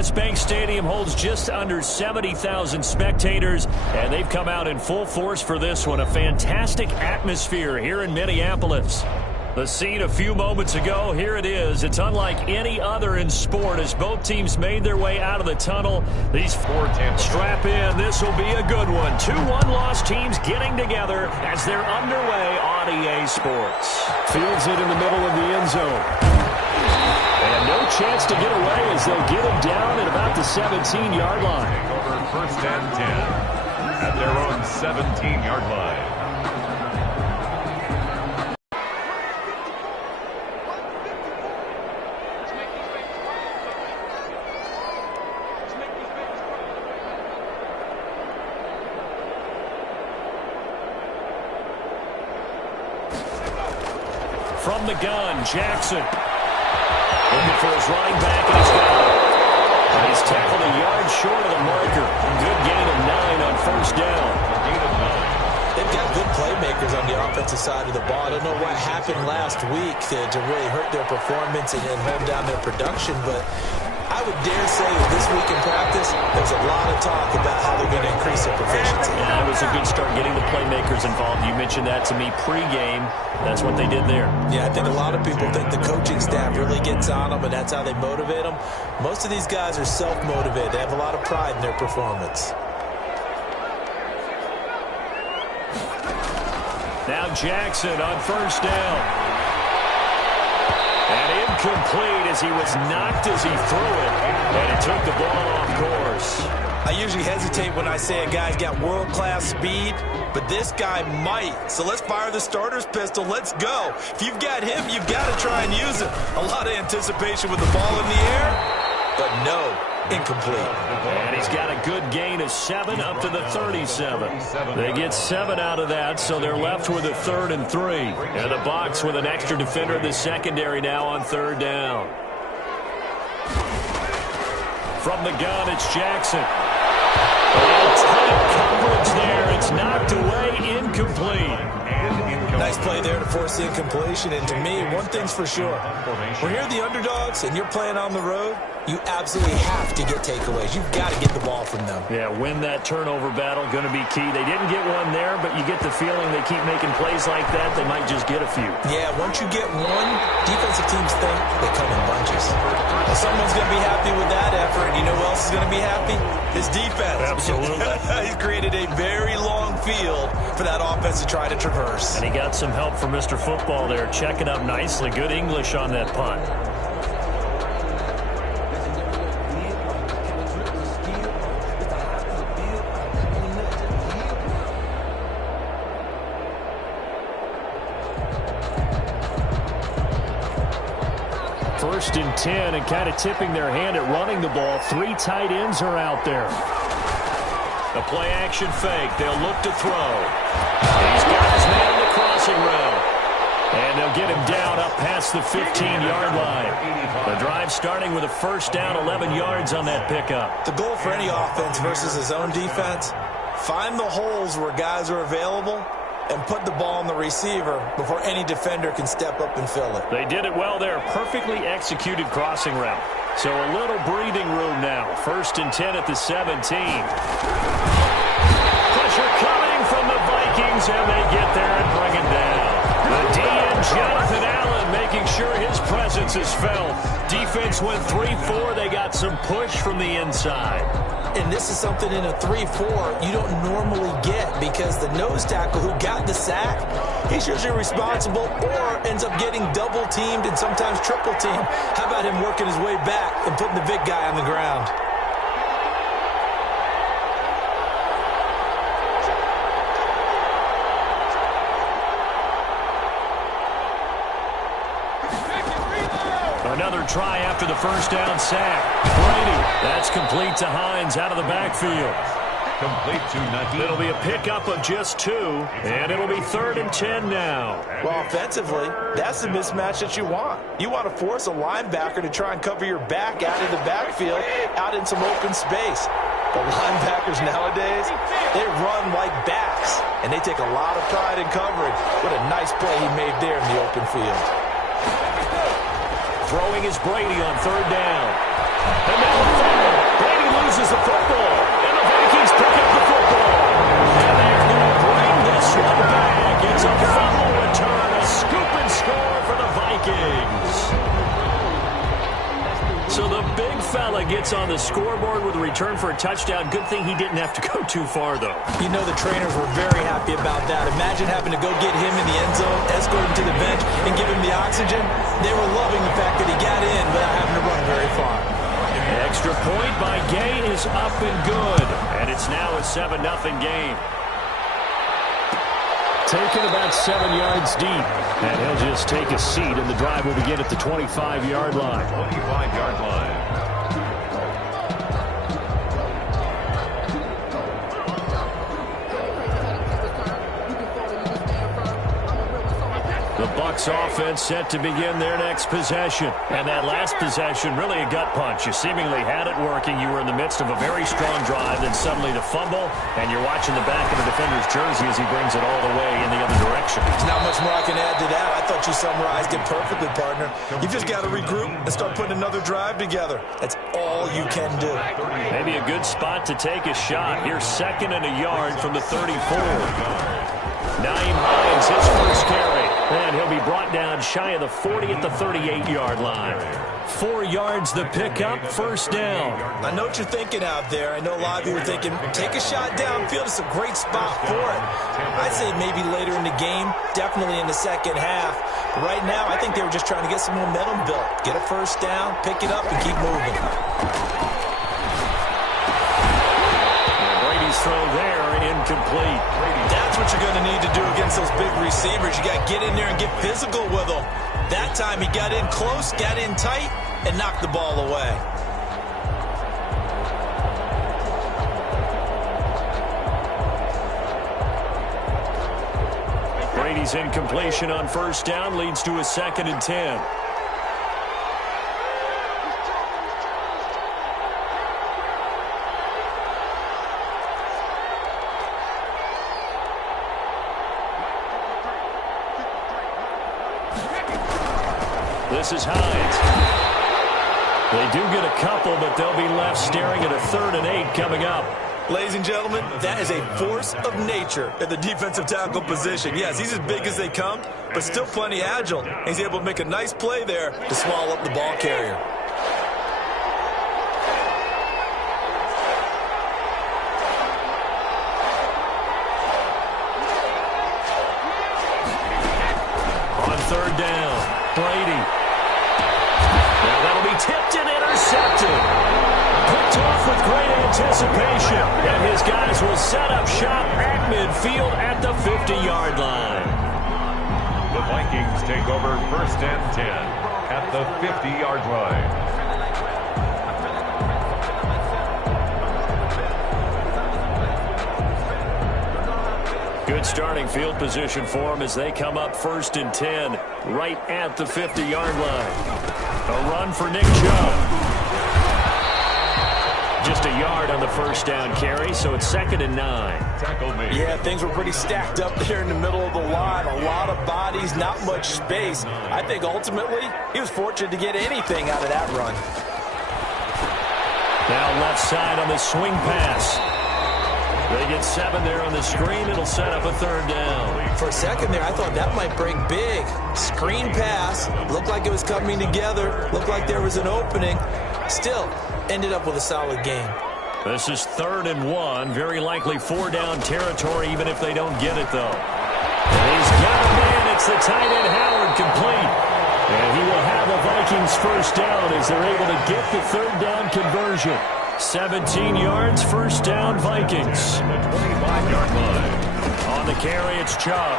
US Bank Stadium holds just under 70,000 spectators, and they've come out in full force for this one. A fantastic atmosphere here in Minneapolis. The scene a few moments ago, here it is. It's unlike any other in sport as both teams made their way out of the tunnel. These four strap in. This will be a good one. 2 one-loss teams getting together as they're underway on EA Sports. Fields it in the middle of the end zone. And no chance to get away as they'll get him down at about the 17-yard line. Over first and 10 at their own 17-yard line. From the gun, Jackson. Looking for his running back, and he's got it. And he's tackled a yard short of the marker. Good gain of 9 on first down. They've got good playmakers on the offensive side of the ball. I don't know what happened last week to really hurt their performance and hold down their production, but I would dare say that this week in practice, there's a lot of talk about how they're going to increase their proficiency. Yeah, it was a good start getting the playmakers involved. You mentioned that to me pregame. That's what they did there. Yeah, I think a lot of people think the coaching staff really gets on them, and that's how they motivate them. Most of these guys are self-motivated. They have a lot of pride in their performance. Now Jackson on first down. And incomplete as he was knocked as he threw it. And it took the ball off course. I usually hesitate when I say a guy's got world-class speed, but this guy might. So let's fire the starter's pistol. Let's go. If you've got him, you've got to try and use it. A lot of anticipation with the ball in the air, but no, incomplete. And he's got a good gain of 7 up to the 37. They get 7 out of that, so they're left with a 3rd and 3. And the Bucs with an extra defender in the secondary now on 3rd down. From the gun, it's Jackson. And tight coverage there. It's knocked away, incomplete. Nice play there to force the incompletion. And to me, one thing's for sure. When you're the underdogs and you're playing on the road, you absolutely have to get takeaways. You've got to get the ball from them. Yeah, win that turnover battle, going to be key. They didn't get one there, but you get the feeling they keep making plays like that, they might just get a few. Yeah, once you get one, defensive teams think they come in bunches. Well, someone's going to be happy with that effort, and you know who else is going to be happy? His defense. Absolutely. He's created a very long field for that offense to try to traverse. And he got some help from Mr. Football there, checking up nicely. Good English on that punt. First and 10, and kind of tipping their hand at running the ball. 3 tight ends are out there. The play-action fake. They'll look to throw. He's got his man in the crossing route. And they'll get him down up past the 15-yard line. The drive starting with a first down, 11 yards on that pickup. The goal for any offense versus his own defense, find the holes where guys are available and put the ball on the receiver before any defender can step up and fill it. They did it well there. Perfectly executed crossing route. So a little breathing room now. First and 10 at the 17. Pressure coming from the Vikings, and they get there and bring it down. The DN, Jonathan Allen, making sure his presence is felt. Defense went 3-4. They got some push from the inside. And this is something in a 3-4 you don't normally get because the nose tackle who got the sack, he's usually responsible or ends up getting double-teamed and sometimes triple-teamed. How about him working his way back and putting the big guy on the ground? Another try after the first down sack. Brady, that's complete to Hines out of the backfield. Complete to Naheem. It'll be a pickup of just 2, and it'll be 3rd and 10 now. Well, offensively, that's the mismatch that you want. You want to force a linebacker to try and cover your back out of the backfield, out in some open space. The linebackers nowadays, they run like backs, and they take a lot of pride in covering. What a nice play he made there in the open field. Throwing is Brady on 3rd down. And now the throw. loses the football. And the Vikings pick up the football. And they're going to bring this one back. It's a fumble return, a scoop and score for the Vikings. So the big fella gets on the scoreboard with a return for a touchdown. Good thing he didn't have to go too far, though. You know the trainers were very happy about that. Imagine having to go get him in the end zone, escort him to the bench, and give him the oxygen. They were loving the fact that he got in without having to run very far. Extra point by Gay is up and good. And it's now a 7-0 game. Taken about 7 yards deep. And he'll just take a seat, and the drive will begin at the 25-yard line. 25-yard line. The Bucs offense set to begin their next possession. And that last possession, really a gut punch. You seemingly had it working. You were in the midst of a very strong drive, then suddenly the fumble, and you're watching the back of the defender's jersey as he brings it all the way in the other direction. There's not much more I can add to that. I thought you summarized it perfectly, partner. You've just got to regroup and start putting another drive together. That's all you can do. Maybe a good spot to take a shot. Here's 2nd and a yard from the 34. Naeem Hines, his first carry. And he'll be brought down shy of the 40 at the 38-yard line. 4 yards the pickup, first down. I know what you're thinking out there. I know a lot of you are thinking, take a shot downfield. It's a great spot for it. I'd say maybe later in the game, definitely in the second half. But right now, I think they were just trying to get some momentum built. Get a first down, pick it up, and keep moving. Brady's throw there, incomplete. That's what you're going to need to do against those big receivers. You got to get in there and get physical with them. That time he got in close, got in tight, and knocked the ball away. Brady's incompletion on first down leads to a 2nd and 10. This is Hines. They do get a couple, but they'll be left staring at a 3rd and 8 coming up. Ladies and gentlemen, that is a force of nature at the defensive tackle position. Yes, he's as big as they come, but still plenty agile. He's able to make a nice play there to swallow up the ball carrier. On 3rd down, Brady. Tipped and intercepted. Picked off with great anticipation. And his guys will set up shop at midfield at the 50-yard line. The Vikings take over 1st and 10 at the 50-yard line. Good starting field position for them as they come up 1st and 10 right at the 50-yard line. A run for Nick Chubb. Just a yard on the first down carry, so it's 2nd and 9. Yeah, things were pretty stacked up there in the middle of the line. A lot of bodies, not much space. I think ultimately he was fortunate to get anything out of that run. Now left side on the swing pass. They get 7 there on the screen. It'll set up a 3rd down. For a second there, I thought that might break big. Screen pass. Looked like it was coming together. Looked like there was an opening. Still, ended up with a solid game. This is 3rd and 1. Very likely 4-down territory, even if they don't get it, though. He's got a man. It's the tight end, Howard, complete. And he will have a Vikings first down as they're able to get the 3rd down conversion. 17 yards, first down, Vikings. The 25-yard line. On the carry, it's Chubb.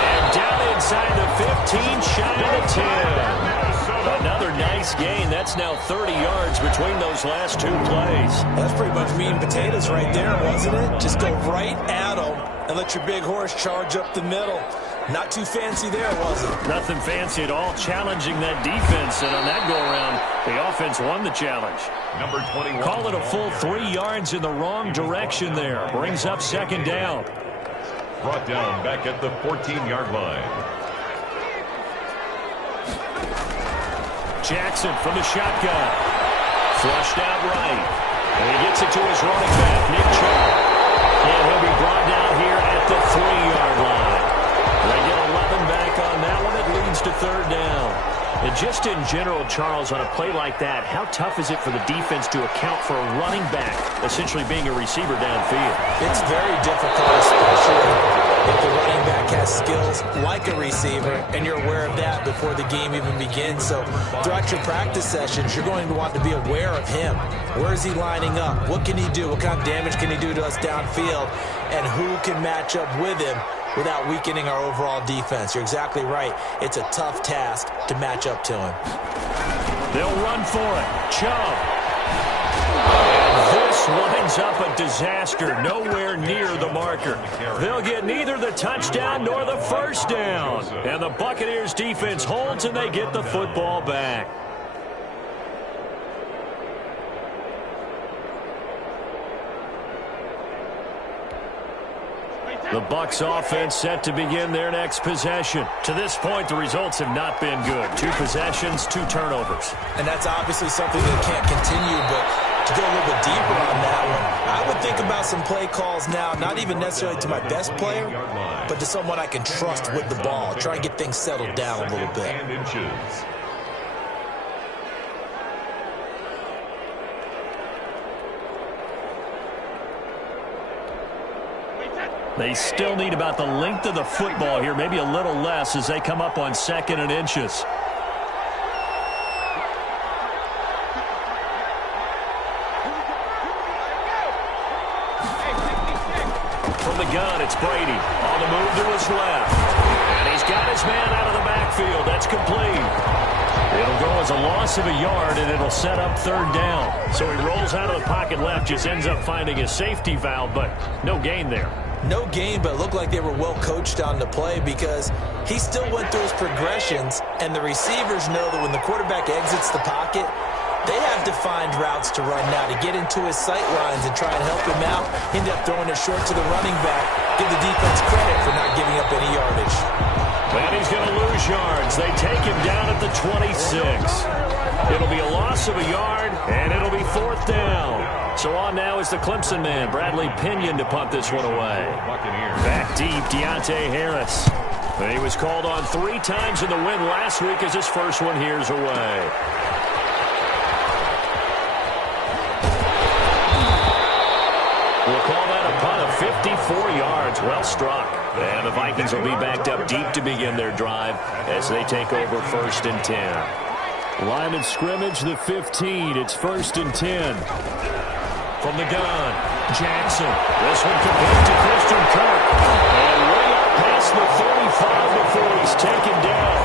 And down inside the 15, shy of the 10. Another nice gain. That's now 30 yards between those last 2 plays. That's pretty much meat and potatoes right there, wasn't it? Just go right at them and let your big horse charge up the middle. Not too fancy there, was it? Nothing fancy at all, challenging that defense. And on that go-around, the offense won the challenge. Number 21. Call it a full 3 yards in the wrong direction there. Brings up 2nd down. Brought down back at the 14-yard line. Jackson from the shotgun. Flushed out right. And he gets it to his running back, Nick Chubb. And he'll be brought down here at the 3-yard line. They get 11 back on that one. It leads to third down. And just in general, Charles, on a play like that, how tough is it for the defense to account for a running back essentially being a receiver downfield? It's very difficult, especially if the running back has skills like a receiver, and you're aware of that before the game even begins. So throughout your practice sessions, you're going to want to be aware of him. Where is he lining up? What can he do? What kind of damage can he do to us downfield? And who can match up with him without weakening our overall defense? You're exactly right. It's a tough task to match up to him. They'll run for it. Chubb. And this winds up a disaster. Nowhere near the marker. They'll get neither the touchdown nor the first down. And the Buccaneers defense holds and they get the football back. The Bucs offense set to begin their next possession. To this point, the results have not been good. 2 possessions, 2 turnovers. And that's obviously something that can't continue, but to go a little bit deeper on that one, I would think about some play calls now, not even necessarily to my best player, but to someone I can trust with the ball. Try and get things settled down a little bit. They still need about the length of the football here, maybe a little less as they come up on 2nd and inches. From the gun, it's Brady. On the move to his left. And he's got his man out of the backfield. That's complete. It'll go as a loss of a yard, and it'll set up third down. So he rolls out of the pocket left, just ends up finding a safety valve, but no gain there. No gain, but it looked like they were well coached on the play because he still went through his progressions, and the receivers know that when the quarterback exits the pocket, they have to find routes to run now to get into his sight lines and try and help him out. He ended up throwing it short to the running back. Give the defense credit for not giving up any yardage. And he's going to lose yards. They take him down at the 26. It'll be a loss of a yard, and it'll be 4th down. So on now is the Clemson man, Bradley Pinion, to punt this one away. Back deep, Deontay Harris. And he was called on 3 times in the win last week as his first one here's away. We'll call that a punt of 54 yards. Well struck. And the Vikings will be backed up deep to begin their drive as they take over 1st and 10. Line of scrimmage, the 15. It's 1st and 10. From the gun, Jackson. This one complete to Christian Kirk. And way up past the 35 before he's taken down.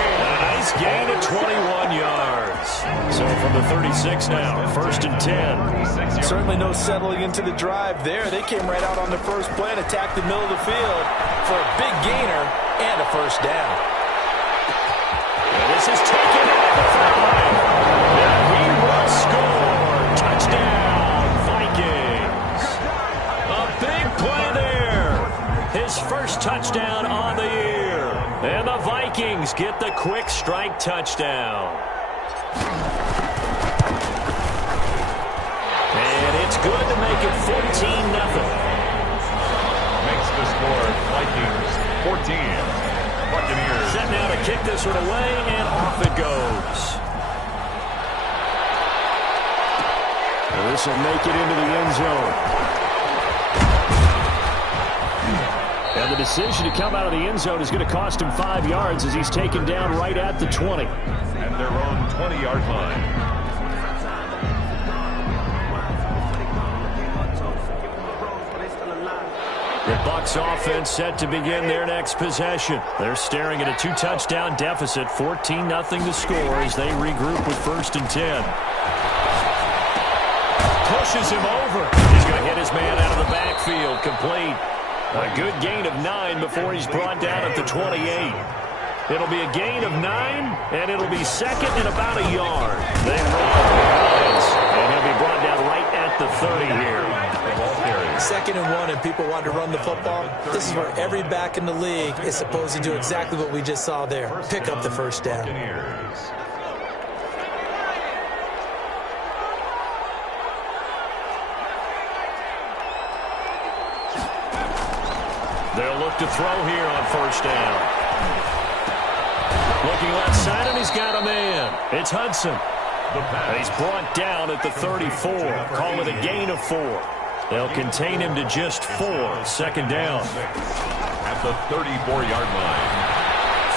And a nice gain of 21 yards. So from the 36 now, 1st and 10. Certainly no settling into the drive there. They came right out on the first play and attacked the middle of the field for a big gainer and a first down. And this is taken at the 5. And he will score. Touchdown, Vikings. A big play there. His first touchdown on the year. And the Vikings get the quick strike touchdown. And it's good to make it 14-0. Makes the score Vikings 14. Buccaneers. Set now to kick this one away, and off it goes. Well, this will make it into the end zone. And the decision to come out of the end zone is going to cost him 5 yards as he's taken down right at the 20. At their own 20-yard line. The Bucs offense set to begin their next possession. They're staring at a 2-touchdown deficit, 14-0 to score as they regroup with 1st and 10. Pushes him over. He's going to hit his man out of the backfield, complete. A good gain of 9 before he's brought down at the 28. It'll be a gain of 9, and it'll be 2nd and about a yard. They roll and he'll be brought down right at the 30 here. 2nd and 1, and people want to run the football. This is where every back in the league is supposed to do exactly what we just saw there. Pick up the first down. to throw here on first down. Looking left side, and he's got a man. It's Hudson. And he's brought down at the 34. Call it a gain of 4. They'll contain him to just 4. Second down. At the 34-yard line.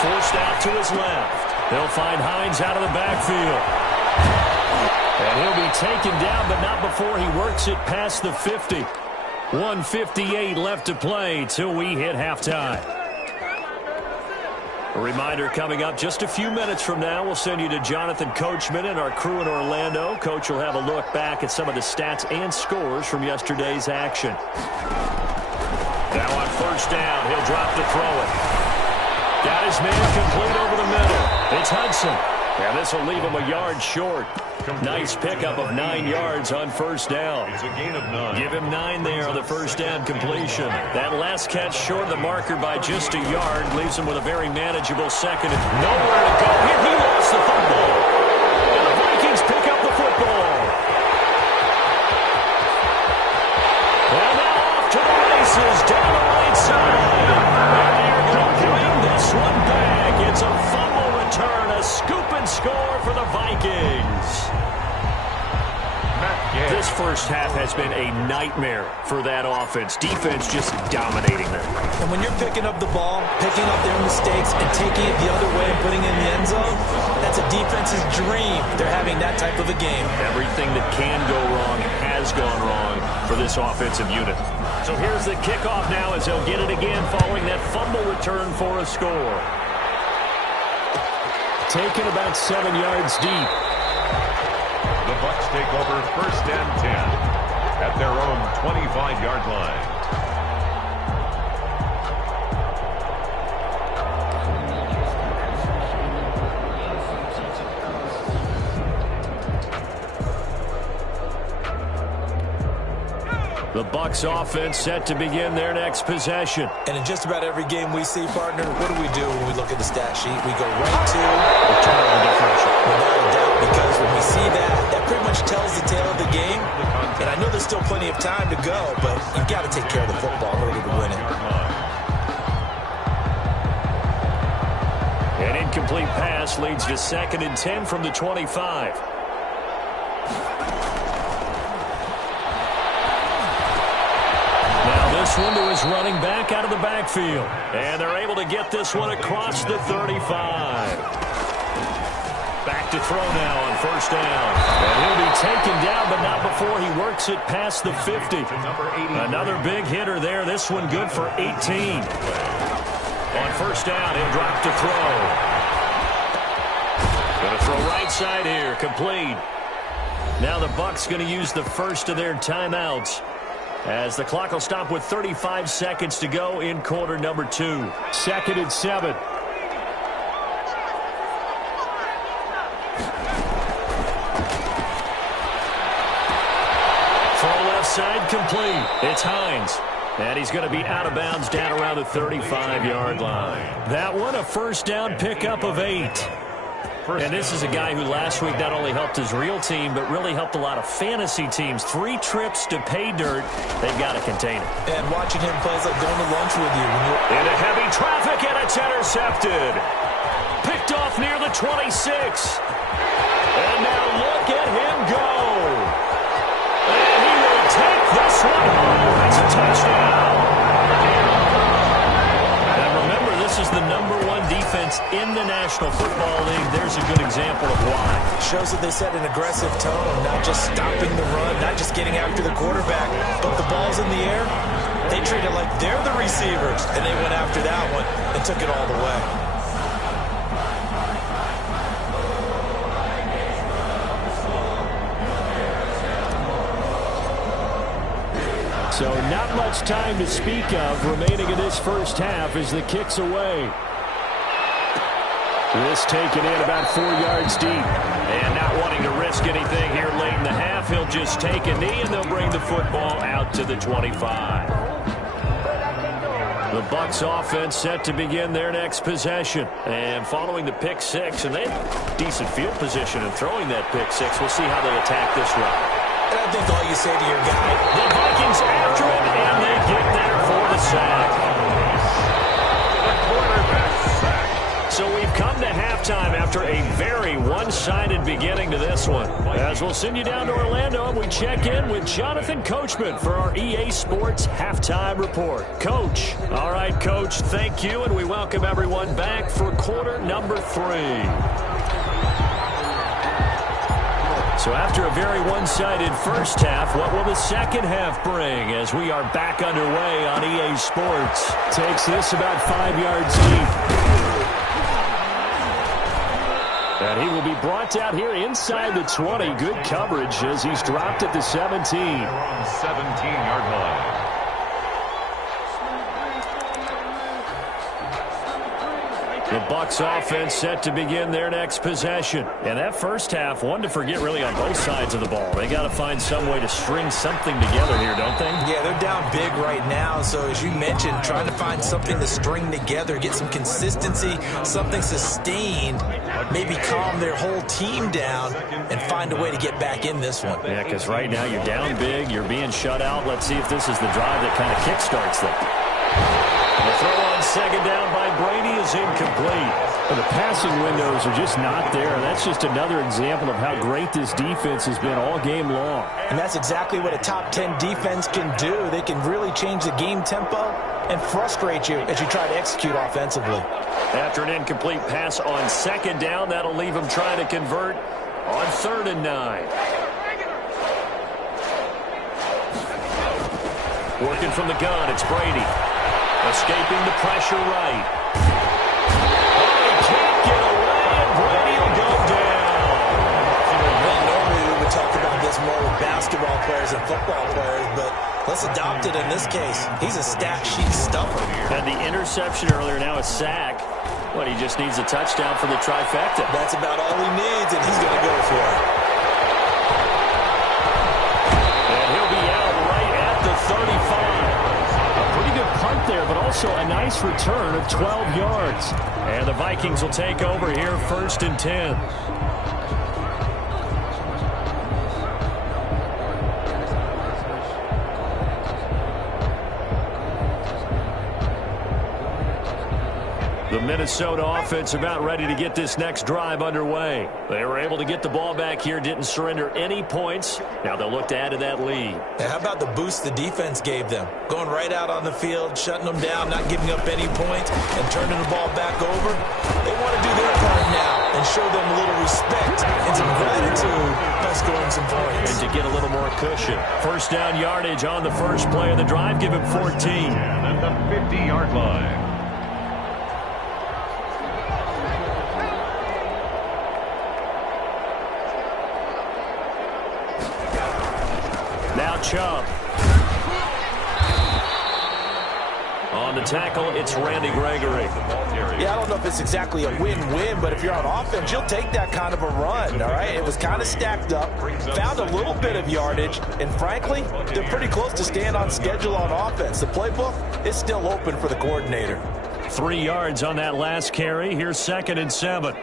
Forced out to his left. They'll find Hines out of the backfield. And he'll be taken down, but not before he works it past the 50. 1:58 left to play till we hit halftime. A reminder coming up just a few minutes from now. We'll send you to Jonathan Coachman and our crew in Orlando. Coach will have a look back at some of the stats and scores from yesterday's action. Now on first down, he'll drop to throw it. Got his man complete over the middle. It's Hudson. And this will leave him a yard short. Nice pickup of 9 yards on first down. It's a gain of 9. Give him 9 there on the first down completion. That last catch short of the marker by just a yard leaves him with a very manageable second and nowhere to go. Here he lost the football. And the Vikings pick up the football. And now off to the races down the right side. And they're going to bring this one back. It's a fumble return, a scoop and score for the Vikings. This first half has been a nightmare for that offense. Defense just dominating them. And when you're picking up the ball, picking up their mistakes, and taking it the other way and putting it in the end zone, that's a defense's dream. They're having that type of a game. Everything that can go wrong has gone wrong for this offensive unit. So here's the kickoff now as they'll get it again following that fumble return for a score. Taken about 7 yards deep. The Bucs take over first and 10 at their own 25-yard line. The Bucs offense set to begin their next possession. And in just about every game we see, partner, what do we do when we look at the stat sheet? We go right to the turnover differential. Without a doubt, because when we see that, that pretty much tells the tale of the game. And I know there's still plenty of time to go, but you've got to take care of the football in order to win it. An incomplete pass leads to 2nd and 10 from the 25. This one to his running back out of the backfield. And they're able to get this one across the 35. Back to throw now on first down. And he'll be taken down, but not before he works it past the 50. Another big hitter there. This one good for 18. On first down, he'll drop to throw. Going to throw right side here. Complete. Now the Bucs going to use the first of their timeouts, as the clock will stop with 35 seconds to go in quarter number 2. 2nd and 7. Throw left side complete. It's Hines. And he's going to be out of bounds down around the 35-yard line. That one a first down pickup of 8. And this is a guy who last week not only helped his real team, but really helped a lot of fantasy teams. 3 trips to pay dirt. They've got to contain him. And watching him play is like going to lunch with you. Into heavy traffic, and it's intercepted. Picked off near the 26. And now look at him go. And he will take this one home. It's a touchdown. And remember, this is the #1 defense in the National Football League. There's a good example of why. Shows that they set an aggressive tone, not just stopping the run, not just getting after the quarterback, but the ball's in the air. They treat it like they're the receivers, and they went after that one and took it all the way. So not much time to speak of remaining in this first half as the kick's away. This taken in about 4 yards deep. And not wanting to risk anything here late in the half, he'll just take a knee, and they'll bring the football out to the 25. The Bucs offense set to begin their next possession. And following the pick 6, and they have decent field position in throwing that pick 6. We'll see how they attack this run. And I think all you say to your guy, the Vikings after him, and they get there for the sack. So we've come to halftime after a very one-sided beginning to this one. As we'll send you down to Orlando, and we check in with Jonathan Coachman for our EA Sports Halftime Report. Coach. All right, Coach, thank you, and we welcome everyone back for quarter number 3. So after a very one-sided first half, what will the second half bring as we are back underway on EA Sports? Takes this about 5 yards deep. And he will be brought out here inside the 20. Good coverage as he's dropped at the 17. 17-yard line. The Bucs offense set to begin their next possession. And that first half, one to forget really on both sides of the ball. They got to find some way to string something together here, don't they? Yeah, they're down big right now. So as you mentioned, trying to find something to string together, get some consistency, something sustained, maybe calm their whole team down and find a way to get back in this one. Yeah, because right now you're down big, you're being shut out. Let's see if this is the drive that kind of kickstarts them. The throw on second down by Brady is incomplete. Well, the passing windows are just not there. That's just another example of how great this defense has been all game long. And that's exactly what a top 10 defense can do. They can really change the game tempo and frustrate you as you try to execute offensively. After an incomplete pass on second down, that'll leave them trying to convert on 3rd and 9. Working from the gun, it's Brady. Escaping the pressure right. Oh, he can't get away, and Brady will go down. Well, normally we would talk about this more with basketball players and football players, but let's adopt it in this case. He's a stat sheet stuffer. Had the interception earlier, now a sack. But he just needs a touchdown for the trifecta. That's about all he needs, and he's going to go for it. And he'll be out right at the 35. Punt there, but also a nice return of 12 yards. And the Vikings will take over here 1st and 10. The Minnesota offense about ready to get this next drive underway. They were able to get the ball back here, didn't surrender any points. Now they'll look to add to that lead. And how about the boost the defense gave them? Going right out on the field, shutting them down, not giving up any points, and turning the ball back over. They want to do their part now and show them a little respect and some gratitude by scoring some points. And to get a little more cushion. First down yardage on the first play of the drive. Give him 14. And at the 50-yard line. Now Chubb. On the tackle, it's Randy Gregory. Yeah, I don't know if it's exactly a win-win, but if you're on offense, you'll take that kind of a run, all right? It was kind of stacked up, found a little bit of yardage, and frankly, they're pretty close to staying on schedule on offense. The playbook is still open for the coordinator. 3 yards on that last carry. Here's 2nd and 7.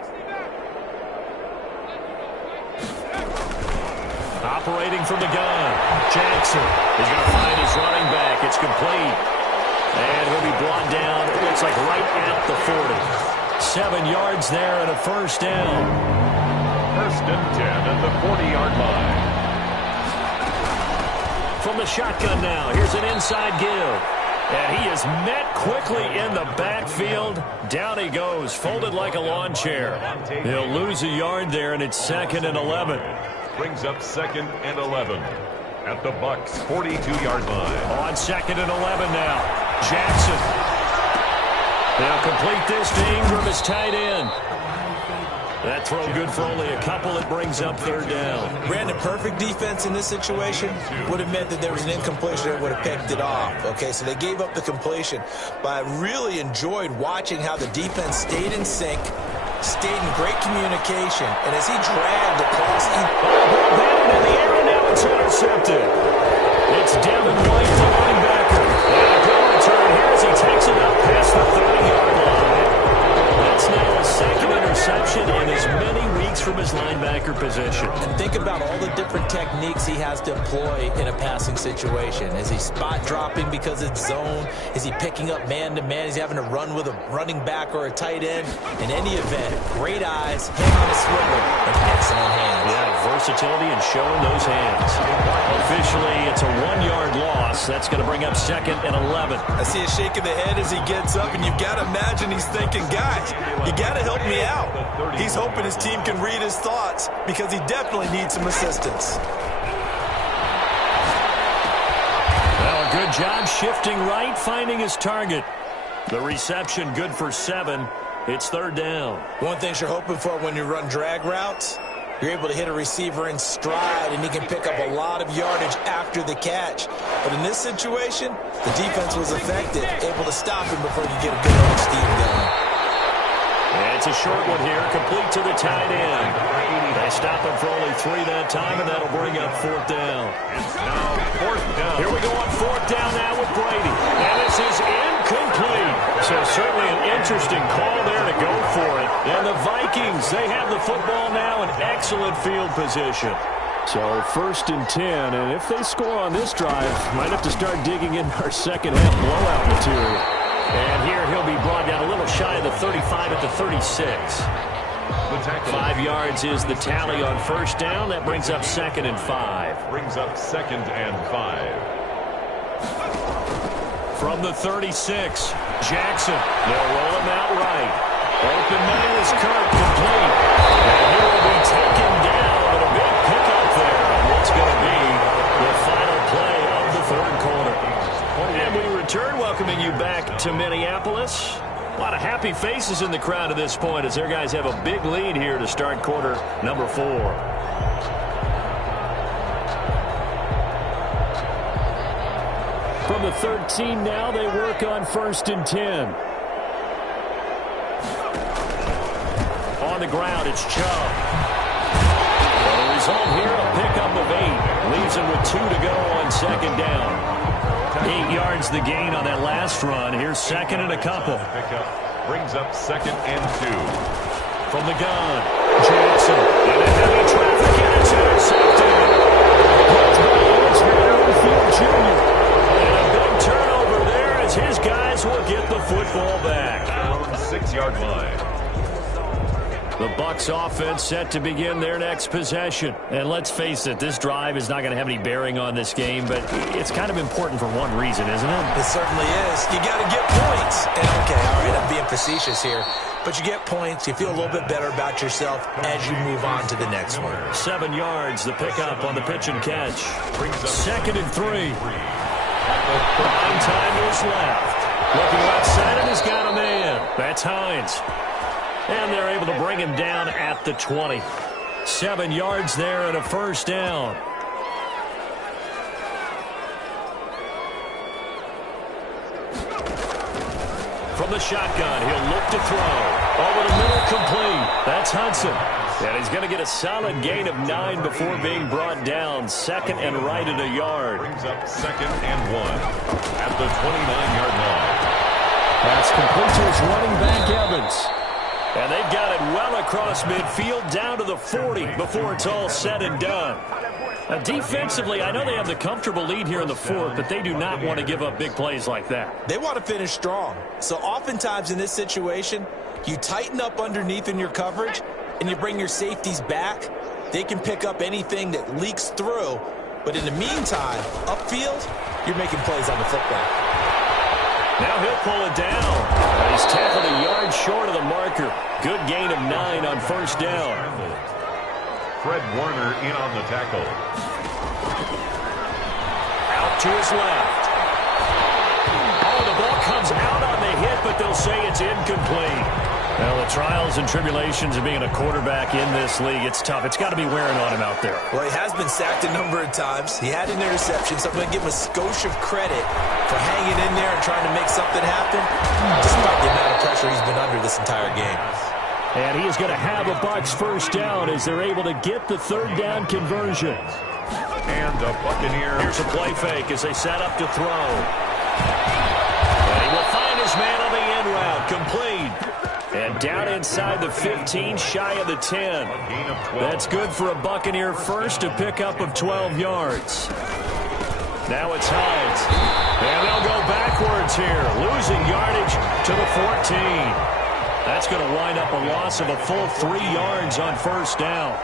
Operating from the gun. Jackson is going to find his running back. It's complete. And he'll be brought down, it looks like right at the 40. 7 yards there and a first down. 1st and 10 at the 40-yard line. From the shotgun now, here's an inside give. And he is met quickly in the backfield. Down he goes, folded like a lawn chair. He'll lose a yard there, and it's 2nd and 11. Brings up 2nd and 11 at the Bucs 42-yard line. On 2nd and 11 now. Jackson. They'll complete this to Ingram as tight end. That throw good for only a couple. It brings up 3rd down. Brandon, perfect defense in this situation would have meant that there was an incompletion that would have picked it off. Okay, so they gave up the completion. But I really enjoyed watching how the defense stayed in sync, stayed in great communication, and as he dragged across... Batted in the air, and now it's intercepted. It's Devin White, the linebacker. And a good return here as he takes it up past the 30-yard line. That's now a 2nd interception in as many weeks for from his linebacker position. And think about all the different techniques he has to employ in a passing situation. Is he spot dropping because it's zone? Is he picking up man-to-man? Is he having to run with a running back or a tight end? In any event, great eyes, hand on a swivel, and excellent hands. Yeah, versatility and showing those hands. Officially, it's a 1-yard loss. That's going to bring up 2nd and 11. I see a shake of the head as he gets up, and you've got to imagine he's thinking, guys, you got to help me out. He's hoping his team can read his thoughts because he definitely needs some assistance. Well, a good job shifting right, finding his target. The reception good for 7. It's 3rd down. One thing you're hoping for when you run drag routes, you're able to hit a receiver in stride, and he can pick up a lot of yardage after the catch. But in this situation, the defense was effective, able to stop him before you get a good old steam going. And it's a short one here, complete to the tight end. They stop him for only 3 that time, and that'll bring up 4th down. Now 4th down. Here we go on 4th down now with Brady. And this is incomplete. So certainly an interesting call there to go for it. And the Vikings, they have the football now in excellent field position. So 1st and 10, and if they score on this drive, might have to start digging in our second half blowout material. And here he'll be brought down a little shy of the 35 at the 36. 5 yards is the tally on 1st down. That brings up 2nd and 5. Brings up 2nd and 5. From the 36, Jackson. They'll roll him out right. Open man is Kirk, complete. And he will be taken down with a big pickup there on what's going to be the final play of the 3rd quarter. And we return, welcoming you back to Minneapolis. A lot of happy faces in the crowd at this point as their guys have a big lead here to start quarter number 4. From the 13 now, they work on 1st and 10. On the ground, it's Chubb. The result here, a pickup of 8. Leaves him with 2 to go on 2nd down. 8 yards the gain on that last run. Here's 2nd and a couple. Pickup brings up 2nd and 2. From the gun, Jackson. And a heavy traffic, and it's intercepted. It's Field Jr. And a big turnover there as his guys will get the football back. 6-yard line. The Bucs offense set to begin their next possession. And let's face it, this drive is not going to have any bearing on this game, but it's kind of important for one reason, isn't it? It certainly is. You got to get points. And okay, all right, I'm being facetious here. But you get points, you feel a little bit better about yourself as you move on to the next one. 7 yards, the pickup on the pitch and catch. 2nd and 3. Prime time is left. Looking outside him, he's got a man. That's Hines. And they're able to bring him down at the 20. 7 yards there and a 1st down. From the shotgun, he'll look to throw. Over the middle, complete. That's Hudson. And he's going to get a solid gain of 9 before being brought down. 2nd and right at a yard. Brings up 2nd and 1 at the 29-yard line. That's complete to his running back, Evans. And they've got it well across midfield down to the 40 before it's all said and done. Defensively, I know they have the comfortable lead here in the 4th, but they do not want to give up big plays like that. They want to finish strong. So oftentimes in this situation, you tighten up underneath in your coverage and you bring your safeties back. They can pick up anything that leaks through. But in the meantime, upfield, you're making plays on the football. Now he'll pull it down. He's tackled a yard short of the marker. Good gain of 9 on 1st down. Fred Warner in on the tackle. Out to his left. Oh, the ball comes out on the hit, but they'll say it's incomplete. Well, the trials and tribulations of being a quarterback in this league, it's tough. It's got to be wearing on him out there. Well, he has been sacked a number of times. He had an interception, so I'm going to give him a skosh of credit for hanging in there and trying to make something happen, despite the amount of pressure he's been under this entire game. And he is going to have a Bucs 1st down as they're able to get the 3rd down conversion. And the Buccaneers. Here's a play fake as they set up to throw. And he will find his man on the end route, complete. And down inside the 15, shy of the 10. That's good for a Buccaneer first, a pickup of 12 yards. Now it's Hines. And they'll go backwards here, losing yardage to the 14. That's going to wind up a loss of a full 3 yards on first down.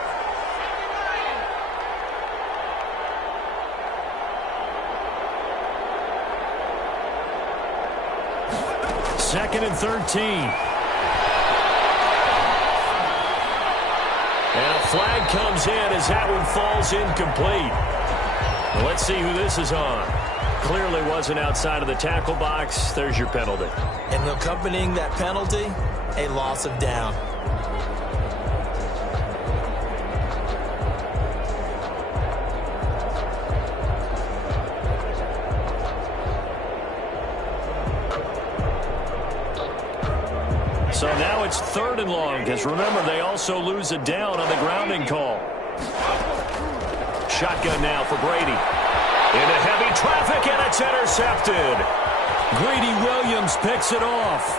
Second and 13. And a flag comes in as that one falls incomplete. Well, let's see who this is on. Clearly wasn't outside of the tackle box. There's your penalty. And accompanying that penalty, a loss of down. So now it's third and long, because remember, they also lose a down on the grounding call. Shotgun now for Brady. Into heavy traffic, and it's intercepted. Greedy Williams picks it off.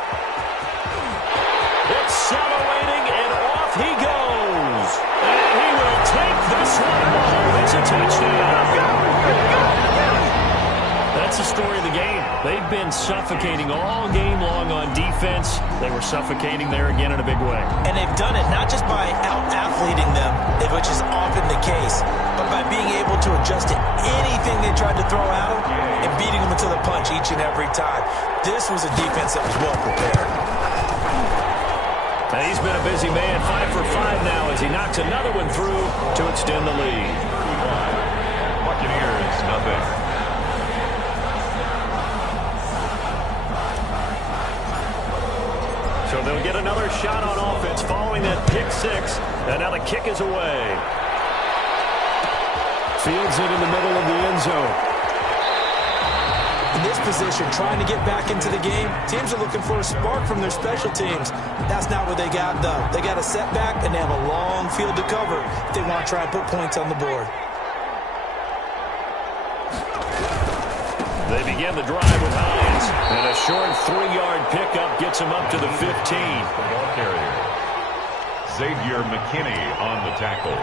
Accelerating, and off he goes. And he will take this one home. It's a touchdown. That's the story of the game. They've been suffocating all game long on defense. They were suffocating there again in a big way. And they've done it not just by out-athleting them, which is often the case, but by being able to adjust to anything they tried to throw at them and beating them to the punch each and every time. This was a defense that was well prepared. And he's been a busy man, 5 for 5 now as he knocks another one through to extend the lead. Buccaneers, nothing. So they'll get another shot on offense following that pick six. And now the kick is away. Fields it in the middle of the end zone. In this position, trying to get back into the game, teams are looking for a spark from their special teams. That's not what they got, though. They got a setback, and they have a long field to cover if they want to try and put points on the board. They begin the drive with Hines. And a short 3-yard pickup gets him up to the 15. Ball carrier. Xavier McKinney on the tackle.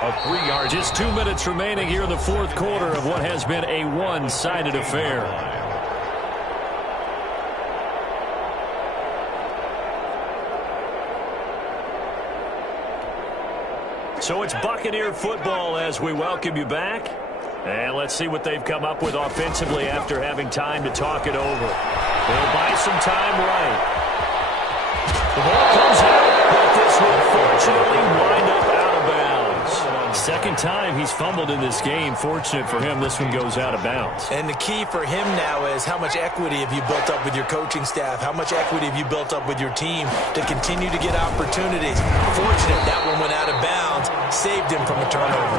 A 3-yard. Just 2 minutes remaining here in the fourth quarter of what has been a one-sided affair. So it's Buccaneer football as we welcome you back. And let's see what they've come up with offensively after having time to talk it over. They'll buy some time right. The ball comes out, but this will fortunately wind up out of bounds. Second time he's fumbled in this game. Fortunate for him, this one goes out of bounds. And the key for him now is how much equity have you built up with your coaching staff? How much equity have you built up with your team to continue to get opportunities? Fortunate that one went out of bounds, saved him from a turnover.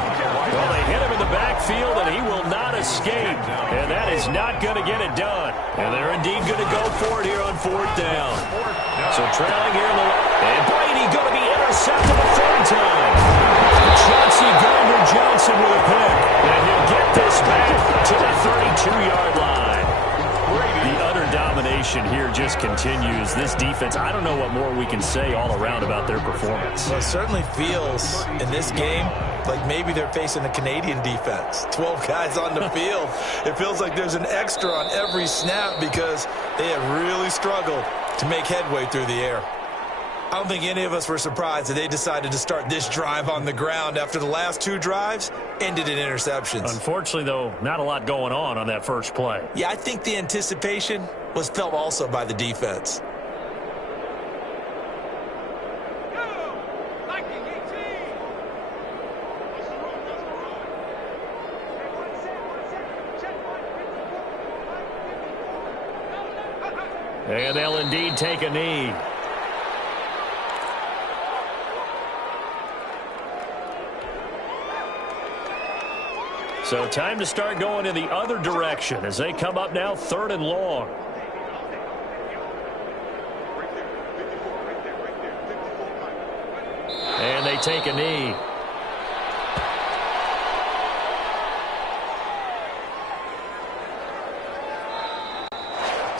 Well, they hit him in the backfield, and he will not escape. And that is not going to get it done. And they're indeed going to go for it here on fourth down. So trailing here in the... And Brady going to be intercepted a third time. Chauncey Gardner-Johnson with a pick. And he'll get this back to the 32-yard line. The utter domination here just continues. This defense, I don't know what more we can say all around about their performance. Well, it certainly feels in this game like maybe they're facing a Canadian defense. 12 guys on the field. It feels like there's an extra on every snap because they have really struggled to make headway through the air. I don't think any of us were surprised that they decided to start this drive on the ground after the last 2 drives ended in interceptions. Unfortunately, though, not a lot going on that first play. Yeah, I think the anticipation was felt also by the defense. And they'll indeed take a knee. So time to start going in the other direction as they come up now third and long. And they take a knee.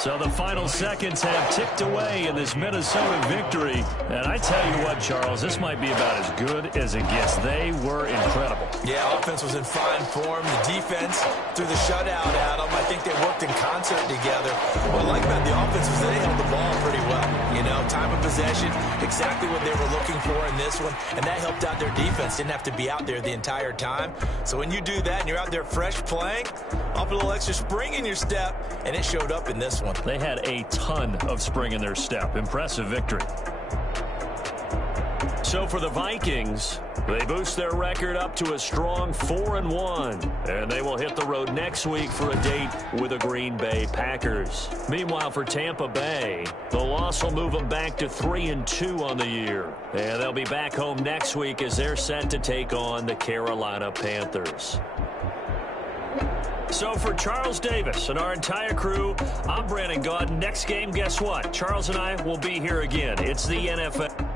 So the final seconds have ticked away in this Minnesota victory. And I tell you what, Charles, this might be about as good as it gets. They were incredible. Yeah, offense was in fine form. The defense threw the shutout at them. I think they worked in concert together. What I like about the offense was they held the ball pretty well. You know, time of possession, exactly what they were looking for in this one. And that helped out their defense. Didn't have to be out there the entire time. So when you do that and you're out there fresh playing, up a little extra spring in your step, and it showed up in this one. They had a ton of spring in their step. Impressive victory. So for the Vikings, they boost their record up to a strong 4-1. And they will hit the road next week for a date with the Green Bay Packers. Meanwhile, for Tampa Bay, the loss will move them back to 3-2 on the year. And they'll be back home next week as they're set to take on the Carolina Panthers. So for Charles Davis and our entire crew, I'm Brandon Gaudin. Next game, guess what? Charles and I will be here again. It's the NFL.